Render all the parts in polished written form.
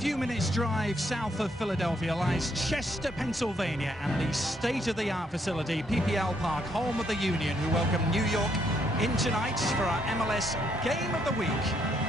few minutes drive south of Philadelphia lies Chester, Pennsylvania, and the state-of-the-art facility, PPL Park, home of the Union, who welcome New York in tonight for our MLS Game of the Week,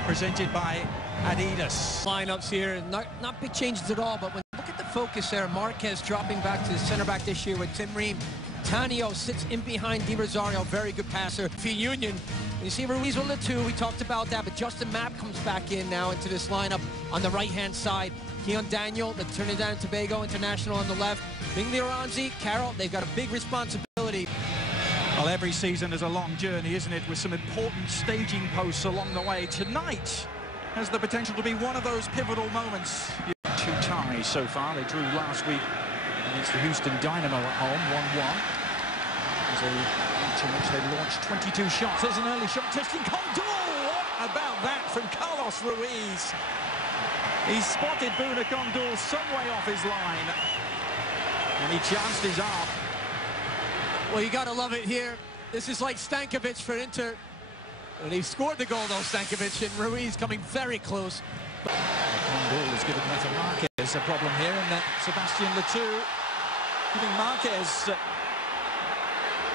presented by Adidas. Lineups here, not big changes at all, but when you look at the focus there, Marquez dropping back to the center back this year with Tim Ream. Tanio sits in behind Di Rosario, very good passer for Union. And you see Ruiz with the two, we talked about that, but Justin Mapp comes back in now into this lineup on the right-hand side. Keon Daniel, the Trinidad and Tobago international on the left. Bingley Oranzi, Carroll, they've got a big responsibility. Well, every season is a long journey, isn't it, with some important staging posts along the way. Tonight has the potential to be one of those pivotal moments. 2 ties so far. They drew last week against the Houston Dynamo at home, 1-1. As a match in which they launched 22 shots. There's an early shot testing. Condor! What about that from Carlos Ruiz? He spotted Bouna Condor some way off his line. And he chanced his arm. Well, you got to love it here. This is like Stankovic for Inter. And he scored the goal, though, Stankovic, and Ruiz coming very close. Condor was giving Rafa Marquez a problem here, and that Sebastian Le giving Marquez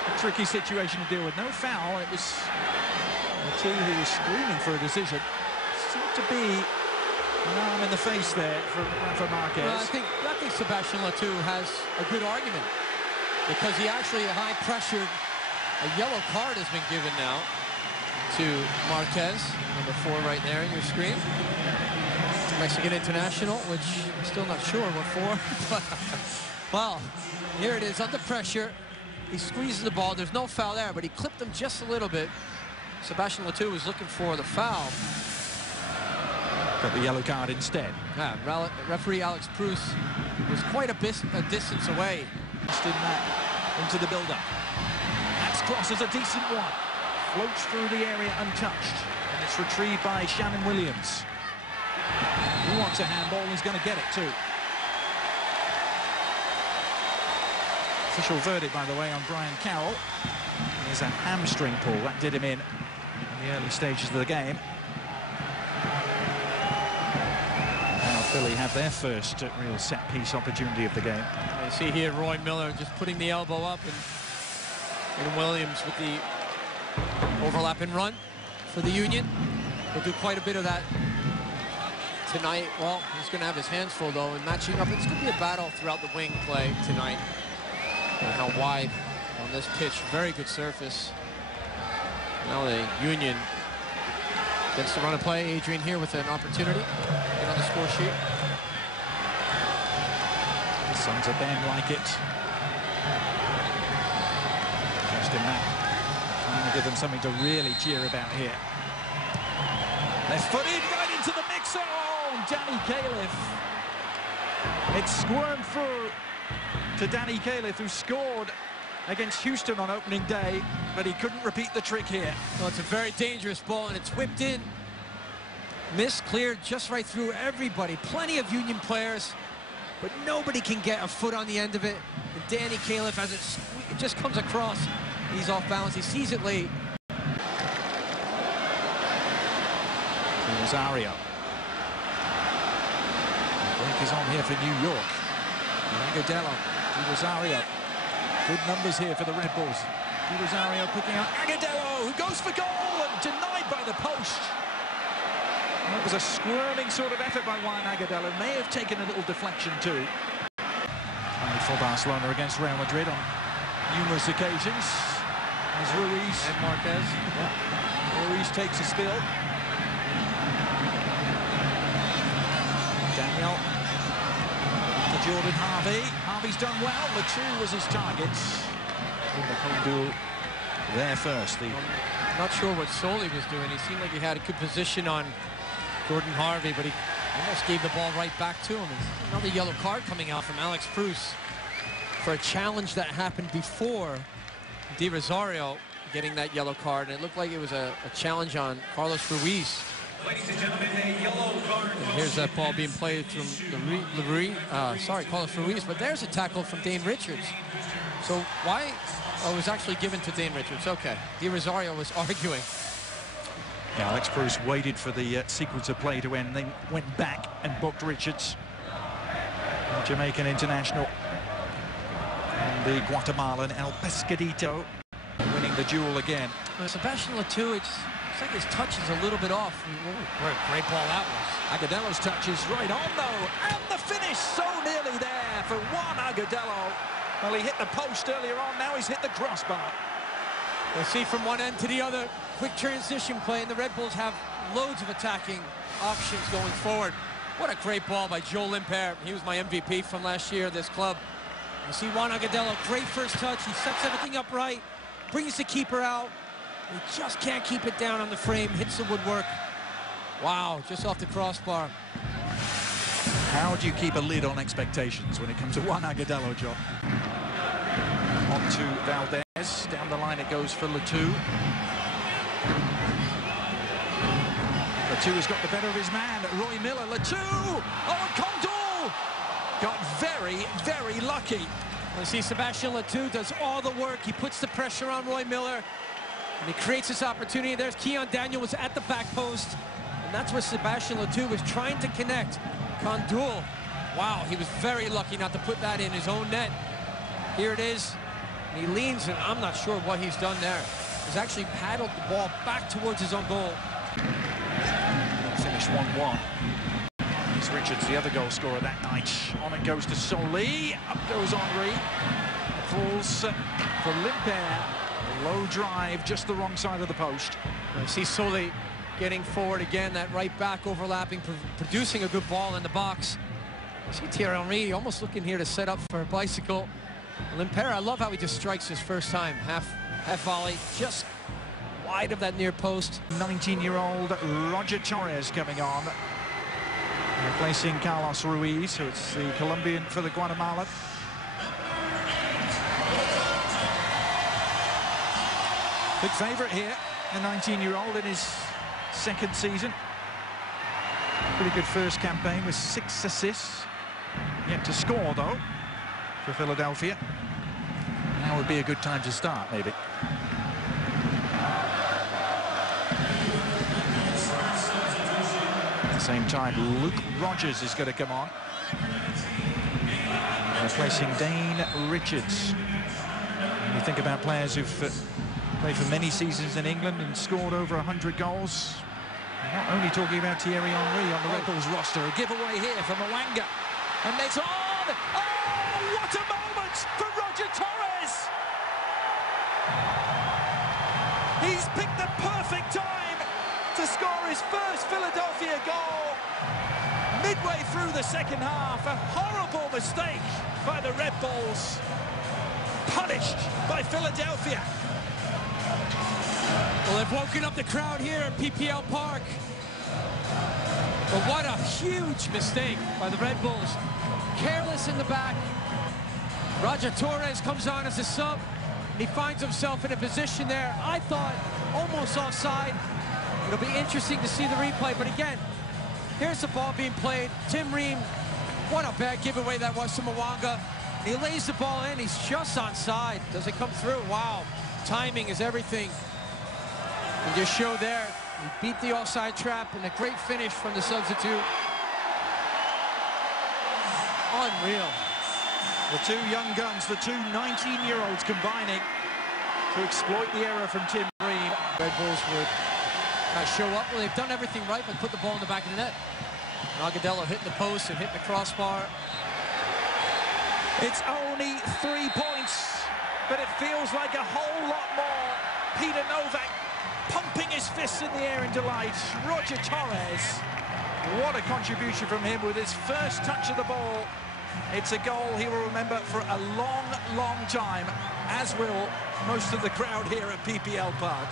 a tricky situation to deal with. No foul. It was Le who was screaming for a decision. Seemed to be an arm in the face there from Rafa Marquez. Well, I think Sebastian Le has a good argument, because he actually high-pressured. A yellow card has been given now to Marquez, number 4 right there on your screen. Mexican international, which I'm still not sure what for. But, well, here it is, under pressure. He squeezes the ball. There's no foul there, but he clipped him just a little bit. Sebastian Le was looking for the foul. Got the yellow card instead. Yeah, referee Alex Prus was quite a distance away. Into the build-up. Max cross is a decent one. Floats through the area untouched. And it's retrieved by Shannon Williams. He wants a handball, he's going to get it too. Official verdict, by the way, on Brian Carroll. There's a hamstring pull. That did him in the early stages of the game. Now Philly have their first real set-piece opportunity of the game. You see here Roy Miller just putting the elbow up, and Williams with the overlap and run for the Union. He'll do quite a bit of that tonight. Well, he's going to have his hands full, though, and matching up. It's going to be a battle throughout the wing play tonight. And how wide on this pitch. Very good surface. Now the Union gets to run a play. Adrian here with an opportunity. Get on the score sheet. The Sons of Ben like it. Justin Mapp trying to give them something to really cheer about here. Left-footed right into the mix. Oh, Danny Califf. It squirmed through to Danny Califf, who scored against Houston on opening day, but he couldn't repeat the trick here. Well, it's a very dangerous ball, and it's whipped in. Missed, cleared just right through everybody. Plenty of Union players, but nobody can get a foot on the end of it. And Danny Califf, as it just comes across, he's off balance. He sees it late. Rosario. The break is on here for New York. Agudelo, Di Rosario. Good numbers here for the Red Bulls. Di Rosario picking out Agudelo, who goes for goal and denied by the post. That was a squirming sort of effort by Juan Agudelo. May have taken a little deflection too. Only for Barcelona against Real Madrid on numerous occasions. As Ruiz and Marquez. Yeah. Ruiz takes a spill. Daniel to Jordan Harvey. Harvey's done well. Le was his target. Condor there first. I'm not sure what Soli was doing. He seemed like he had a good position on Jordan Harvey, but he almost gave the ball right back to him. And another yellow card coming out from Alex Prus for a challenge that happened before Di Rosario getting that yellow card. And it looked like it was a challenge on Carlos Ruiz. Ladies and gentlemen, a yellow card. And here's that ball being played from Carlos Ruiz, but there's a tackle from Dane Richards. So why? Oh, it was actually given to Dane Richards. Okay. Di Rosario was arguing. Yeah, Alex Bruce waited for the sequence of play to end, then went back and booked Richards, the Jamaican international, and the Guatemalan El Pescadito winning the duel again. Sebastian Le Toux, it's like his touch is a little bit off. What a great ball that was. Agudalo's touch is right on though, and the finish so nearly there for Juan Agudelo. Well, he hit the post earlier on, now he's hit the crossbar. We'll see from one end to the other. Quick transition play, and the Red Bulls have loads of attacking options going forward. What a great ball by Joe Limper. He was my MVP from last year at this club. You see Juan Agudelo, great first touch. He sets everything up right, brings the keeper out. He just can't keep it down on the frame, hits the woodwork. Wow, just off the crossbar. How do you keep a lid on expectations when it comes to Juan Agudelo, John? On to Valdez. Down the line it goes for Le Toux. Le Toux has got the better of his man, Roy Miller. Le Toux! Oh, and Condal got very, very lucky. You see Sebastian Le Toux does all the work. He puts the pressure on Roy Miller, and he creates this opportunity. There's Keon Daniel was at the back post, and that's where Sebastian Le Toux was trying to connect. Condal, wow, he was very lucky not to put that in his own net. Here it is. He leans, and I'm not sure what he's done there. He's actually paddled the ball back towards his own goal. Finished 1-1. It's Richards, the other goal scorer that night. On it goes to Solly. Up goes Henry. Falls for Limper. Low drive, just the wrong side of the post. I see Solly getting forward again, that right back overlapping, producing a good ball in the box. I see Thierry Henry almost looking here to set up for a bicycle. Limper, I love how he just strikes his first time. Half volley, just wide of that near post. 19-year-old Roger Torres coming on, replacing Carlos Ruiz, so it's the Colombian for the Guatemalan. Big favourite here, a 19-year-old in his second season. Pretty good first campaign with 6 assists. Yet to score, though, for Philadelphia. Now would be a good time to start, maybe. At the same time, Luke Rogers is going to come on, replacing Dane Richards. When you think about players who've played for many seasons in England and scored over 100 goals, we're not only talking about Thierry Henry on the Red Bulls roster. A giveaway here for Mwanga. And it's on! Oh, what a moment for Roger Torres! He's picked the perfect time to score his first Philadelphia goal. Midway through the second half, a horrible mistake by the Red Bulls. Punished by Philadelphia. Well, they've woken up the crowd here at PPL Park. But what a huge mistake by the Red Bulls. Careless in the back. Roger Torres comes on as a sub. And he finds himself in a position there, I thought, almost offside. It'll be interesting to see the replay. But again, here's the ball being played. Tim Ream, what a bad giveaway that was to Mwanga. He lays the ball in. He's just onside. Does it come through? Wow. Timing is everything. And just show there, he beat the offside trap, and a great finish from the substitute. Unreal. The two young guns, the two 19-year-olds combining to exploit the error from Tim Ream. Red Bulls would show up. Well, they've done everything right, but put the ball in the back of the net. And Agudelo hitting the post and hitting the crossbar. It's only 3 points, but it feels like a whole lot more. Peter Novak pumping his fists in the air in delight. Roger Torres, what a contribution from him with his first touch of the ball. It's a goal he will remember for a long, long time, as will most of the crowd here at PPL Park.